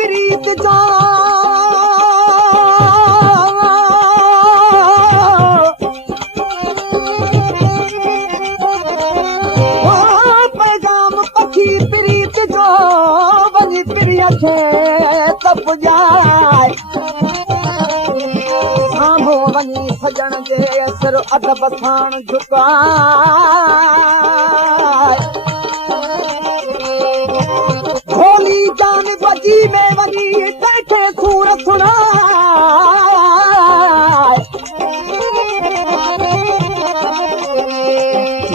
प्रीत जो पैगाम पखी प्रीत जो वञी प्रिय खे तप जाए साम्हूं वञी सजण जे सिर अदब साण झुकाए होली जान बजी में वञी तंहिंखे सूर सुणाए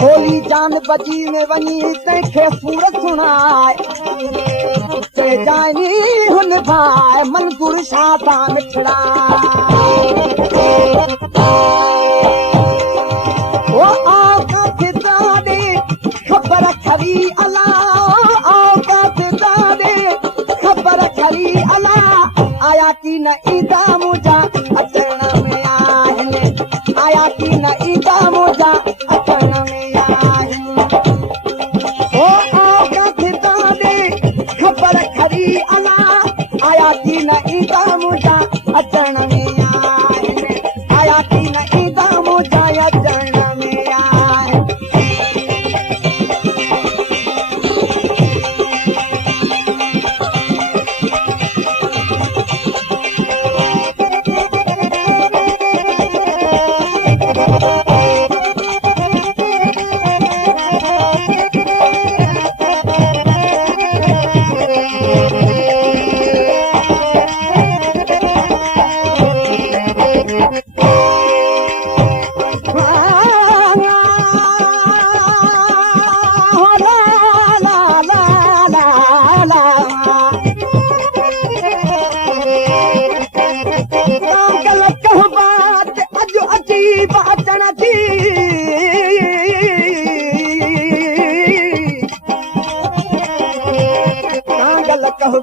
होली जान बजी में वञी तंहिंखे सूर सुणाए जानी हुन भाई मनगुर शादा मिठड़ा ओ आओ काथे दादे खबर खरी अला आओ काथे दादे खबर खरी अला आया की न ईदा मुजा अचण में आहिनि आया की न ईदा मुजा अचण में आहिनि ओ आओ काथे दादे खबर खरी अला आया की न ईदा मुजा अचण में आहिनि आया की न ईदा मुजा अचण में आहिनि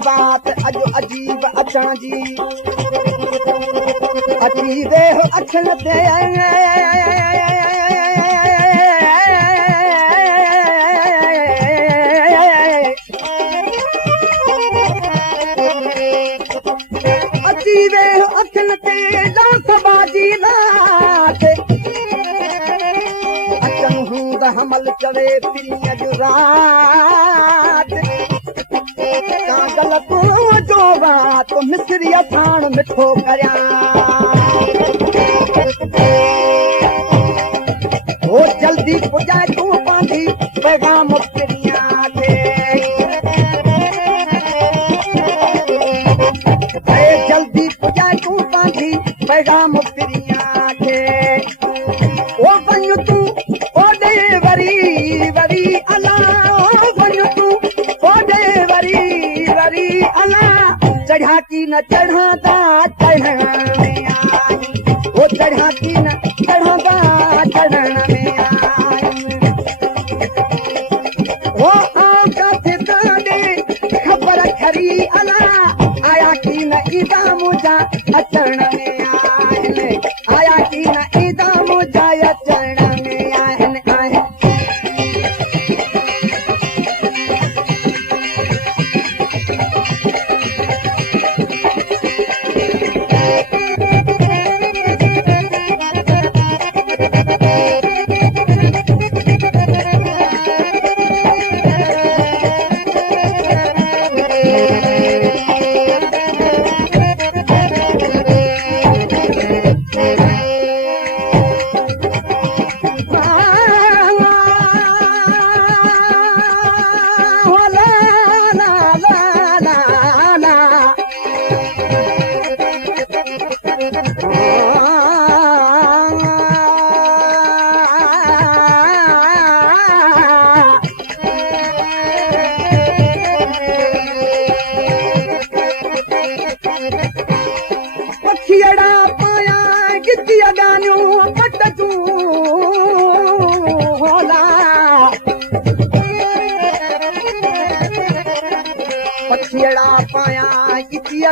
बात अजो अजीब अचण जी अची वेहो अखिन ते अची वेहो अखिन ते लाख बाजी लाख अचन हूंद हमल चवे पिरीअ जो रात कागल जो बात मिस्री असाण मिठो करिया वो जल्दी पुजाए तू पांधी पैगाम पिरिया खे जल्दी पुजाए तू पांधी पैगाम पिरिया खे ओ वञ तू ओॾे वरी वरी अला वञ तू ओॾे वरी वरी अला चढ़ा की न चढ़ादा चढ़ण में आई वो चढ़ा की न चढ़ादा चढ़ण में आई वो आका थे दादे खबर खरी अला आया की न ईदा मुजा अचण में आहिनि आया की न ईदा मुजा अचण में आहिनि आहिनि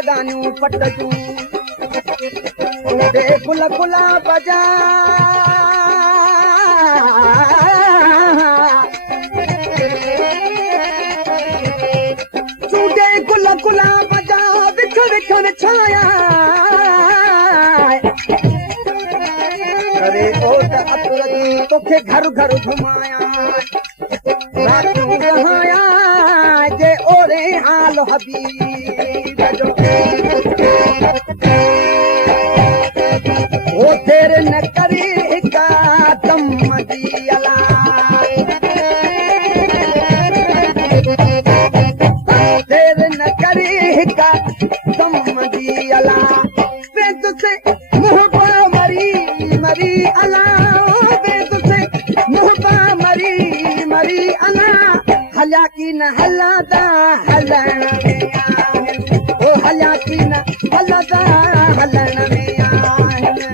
गानियूं पटजूं उनते फुल फुला बजा चूडे गुल गुला बजा छाया अरे ओ त अतुर तोखे घर घर घुमाया रातूं रहाया जे ओरे हाल हबीब जो ओ तेरे न करे हिका दम जी अला तेरे न करे हिका दम जी अला बेद से मुहबा मरी मरी अला बेद से मुहबा मरी मरी अला हला की न हलादा हलण में आहिनि ओ हला की न हलादा हलण में आहिनि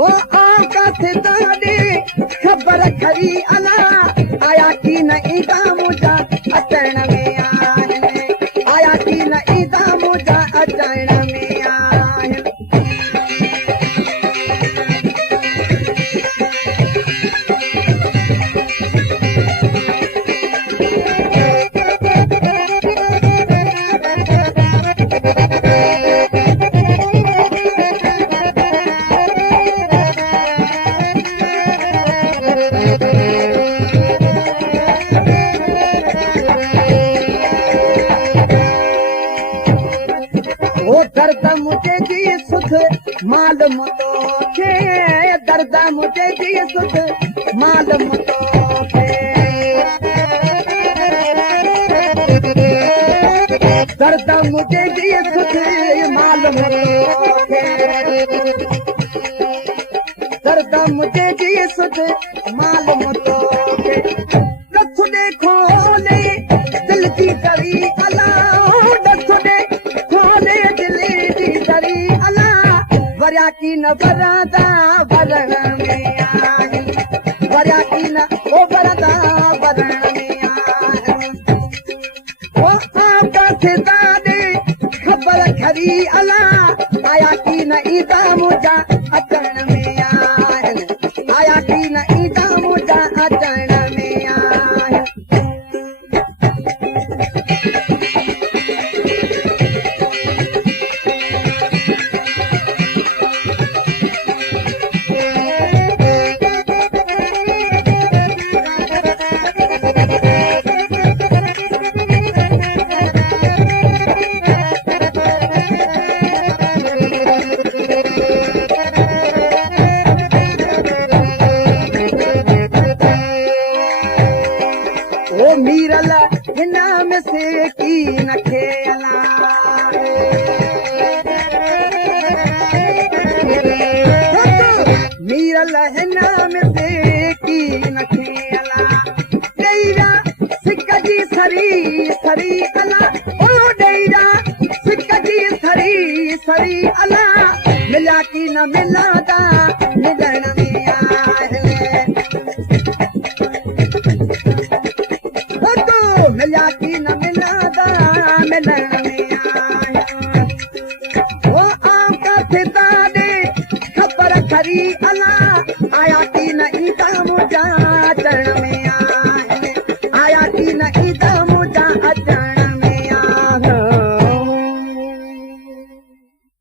ओ आका से दादे खबर खरी अला आया की न ईदा मुजा अचण में आहिनि आया की न ईदा मुजा अचण में आहिनि दर्द मुझे जी सुध मालूम तोखे दर्द मुझे जी सुध मालूम तोखे दर्द मुझे जी सुध मालूम तोखे दर्द मुझे जी सुध मालूम तोखे रख दे खोले दिल की करी अला वरिया की न बरदा बरण में आहिनि वरिया की न ओ बरदा बरण में आहिनि ओ आका से दादे खबर खरी अला आया की न ईदा मुजा अचण में आहिनि आया की न ईदा मुजा अचण में आहिनि मीरल हिना में से की न खेला मीरल हिना में से की न खेला डेरा सिक जी सरी सरी अला ओ डेरा सिक जी सरी सरी अला मिला की न मिलादा मिलण में आहिनि मिला की न मिलादा मिलण में आहिनि ओ आका से दादे खबर खरी अला आया की न ईदा मुजा अचण में